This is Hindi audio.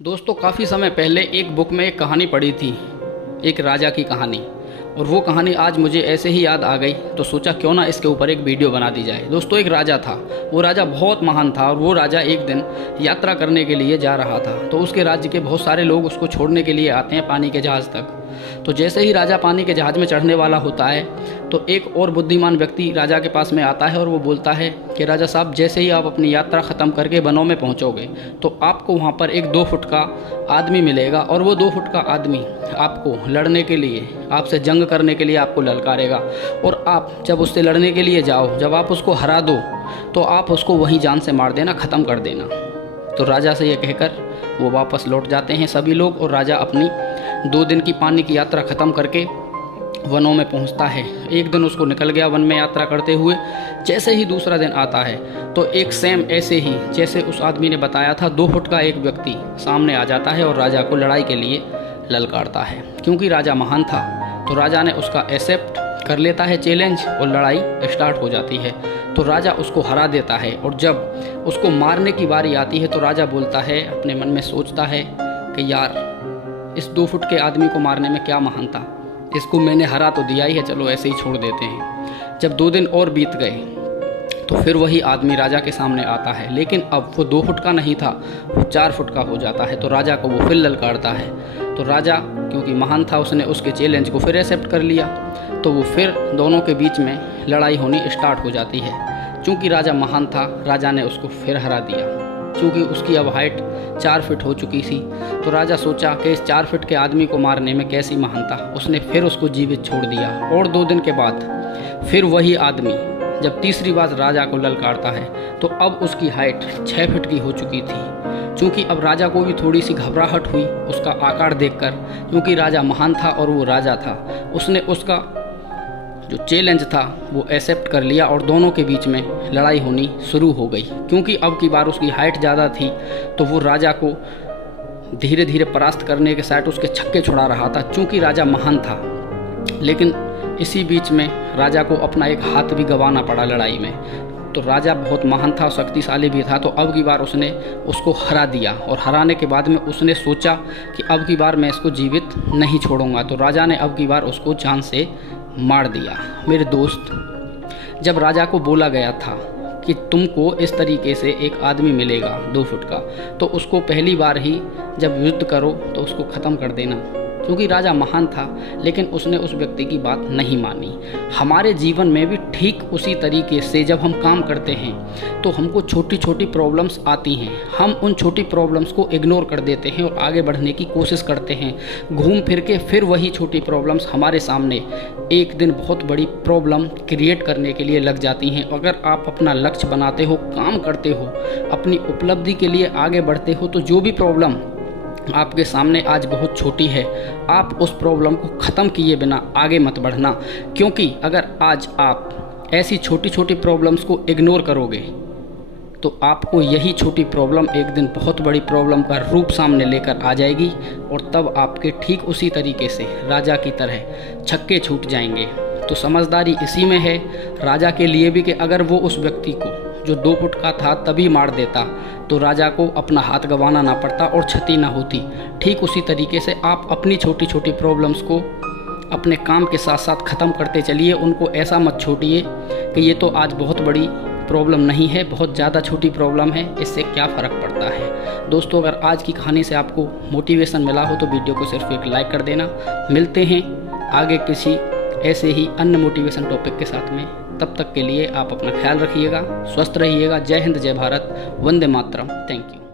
दोस्तों काफ़ी समय पहले एक बुक में एक कहानी पढ़ी थी, एक राजा की कहानी। और वो कहानी आज मुझे ऐसे ही याद आ गई तो सोचा क्यों ना इसके ऊपर एक वीडियो बना दी जाए। दोस्तों एक राजा था, वो राजा बहुत महान था और वो राजा एक दिन यात्रा करने के लिए जा रहा था। तो उसके राज्य के बहुत सारे लोग उसको छोड़ने के लिए आते हैं पानी के जहाज़ तक। तो जैसे ही राजा पानी के जहाज़ में चढ़ने वाला होता है तो एक और बुद्धिमान व्यक्ति राजा के पास में आता है और वो बोलता है कि राजा साहब, जैसे ही आप अपनी यात्रा ख़त्म करके वनों में पहुंचोगे तो आपको वहां पर एक 2 फुट का आदमी मिलेगा और वो 2 फुट का आदमी आपको लड़ने के लिए, आपसे जंग करने के लिए आपको ललकारेगा। और आप जब उससे लड़ने के लिए जाओ, जब आप उसको हरा दो तो आप उसको वहीं जान से मार देना, ख़त्म कर देना। तो राजा से ये कहकर वो वापस लौट जाते हैं सभी लोग और राजा अपनी 2 दिन की पानी की यात्रा ख़त्म करके वनों में पहुंचता है। एक दिन उसको निकल गया वन में यात्रा करते हुए। जैसे ही दूसरा दिन आता है तो एक सेम ऐसे ही जैसे उस आदमी ने बताया था 2 फुट का एक व्यक्ति सामने आ जाता है और राजा को लड़ाई के लिए ललकारता है। क्योंकि राजा महान था तो राजा ने उसका एक्सेप्ट कर लेता है चैलेंज और लड़ाई स्टार्ट हो जाती है। तो राजा उसको हरा देता है और जब उसको मारने की बारी आती है तो राजा बोलता है, अपने मन में सोचता है कि यार इस 2 फुट के आदमी को मारने में क्या महानता, इसको मैंने हरा तो दिया ही है, चलो ऐसे ही छोड़ देते हैं। जब 2 दिन और बीत गए तो फिर वही आदमी राजा के सामने आता है, लेकिन अब वो 2 फुट का नहीं था, वो 4 फुट का हो जाता है। तो राजा को वो फिर ललकारता है। तो राजा क्योंकि महान था उसने उसके चैलेंज को फिर एक्सेप्ट कर लिया। तो वो फिर दोनों के बीच में लड़ाई होनी स्टार्ट हो जाती है। चूँकि राजा महान था, राजा ने उसको फिर हरा दिया। क्योंकि उसकी अब हाइट 4 फीट हो चुकी थी तो राजा सोचा कि इस 4 फीट के आदमी को मारने में कैसी महानता, उसने फिर उसको जीवित छोड़ दिया। और 2 दिन के बाद फिर वही आदमी जब तीसरी बार राजा को ललकारता है तो अब उसकी हाइट 6 फीट की हो चुकी थी। क्योंकि अब राजा को भी थोड़ी सी घबराहट हुई उसका आकार देखकर, क्योंकि राजा महान था और वो राजा था, उसने उसका जो चैलेंज था वो एक्सेप्ट कर लिया और दोनों के बीच में लड़ाई होनी शुरू हो गई। क्योंकि अब की बार उसकी हाइट ज़्यादा थी तो वो राजा को धीरे धीरे परास्त करने के साथ उसके छक्के छुड़ा रहा था। चूँकि राजा महान था, लेकिन इसी बीच में राजा को अपना एक हाथ भी गंवाना पड़ा लड़ाई में। तो राजा बहुत महान था, शक्तिशाली भी था, तो अब की बार उसने उसको हरा दिया। और हराने के बाद में उसने सोचा कि अब की बार मैं इसको जीवित नहीं छोड़ूंगा। तो राजा ने अब की बार उसको जान से मार दिया। मेरे दोस्त, जब राजा को बोला गया था कि तुमको इस तरीके से एक आदमी मिलेगा 2 फुट का, तो उसको पहली बार ही जब युद्ध करो तो उसको ख़त्म कर देना। क्योंकि राजा महान था लेकिन उसने उस व्यक्ति की बात नहीं मानी। हमारे जीवन में भी ठीक उसी तरीके से जब हम काम करते हैं तो हमको छोटी छोटी प्रॉब्लम्स आती हैं, हम उन छोटी प्रॉब्लम्स को इग्नोर कर देते हैं और आगे बढ़ने की कोशिश करते हैं। घूम फिर के फिर वही छोटी प्रॉब्लम्स हमारे सामने एक दिन बहुत बड़ी प्रॉब्लम क्रिएट करने के लिए लग जाती हैं। अगर आप अपना लक्ष्य बनाते हो, काम करते हो, अपनी उपलब्धि के लिए आगे बढ़ते हो, तो जो भी प्रॉब्लम आपके सामने आज बहुत छोटी है, आप उस प्रॉब्लम को ख़त्म किए बिना आगे मत बढ़ना। क्योंकि अगर आज आप ऐसी छोटी छोटी प्रॉब्लम्स को इग्नोर करोगे तो आपको यही छोटी प्रॉब्लम एक दिन बहुत बड़ी प्रॉब्लम का रूप सामने लेकर आ जाएगी और तब आपके ठीक उसी तरीके से राजा की तरह छक्के छूट जाएंगे। तो समझदारी इसी में है राजा के लिए भी कि अगर वो उस व्यक्ति को जो 2 फुट का था तभी मार देता तो राजा को अपना हाथ गंवाना ना पड़ता और क्षति ना होती। ठीक उसी तरीके से आप अपनी छोटी छोटी प्रॉब्लम्स को अपने काम के साथ साथ ख़त्म करते चलिए। उनको ऐसा मत छोड़िए कि ये तो आज बहुत बड़ी प्रॉब्लम नहीं है, बहुत ज़्यादा छोटी प्रॉब्लम है, इससे क्या फ़र्क पड़ता है। दोस्तों, अगर आज की कहानी से आपको मोटिवेशन मिला हो तो वीडियो को सिर्फ एक लाइक कर देना। मिलते हैं आगे किसी ऐसे ही अन्य मोटिवेशन टॉपिक के साथ में। तब तक के लिए आप अपना ख्याल रखिएगा, स्वस्थ रहिएगा। जय हिंद, जय भारत, वंदे मातरम। Thank you.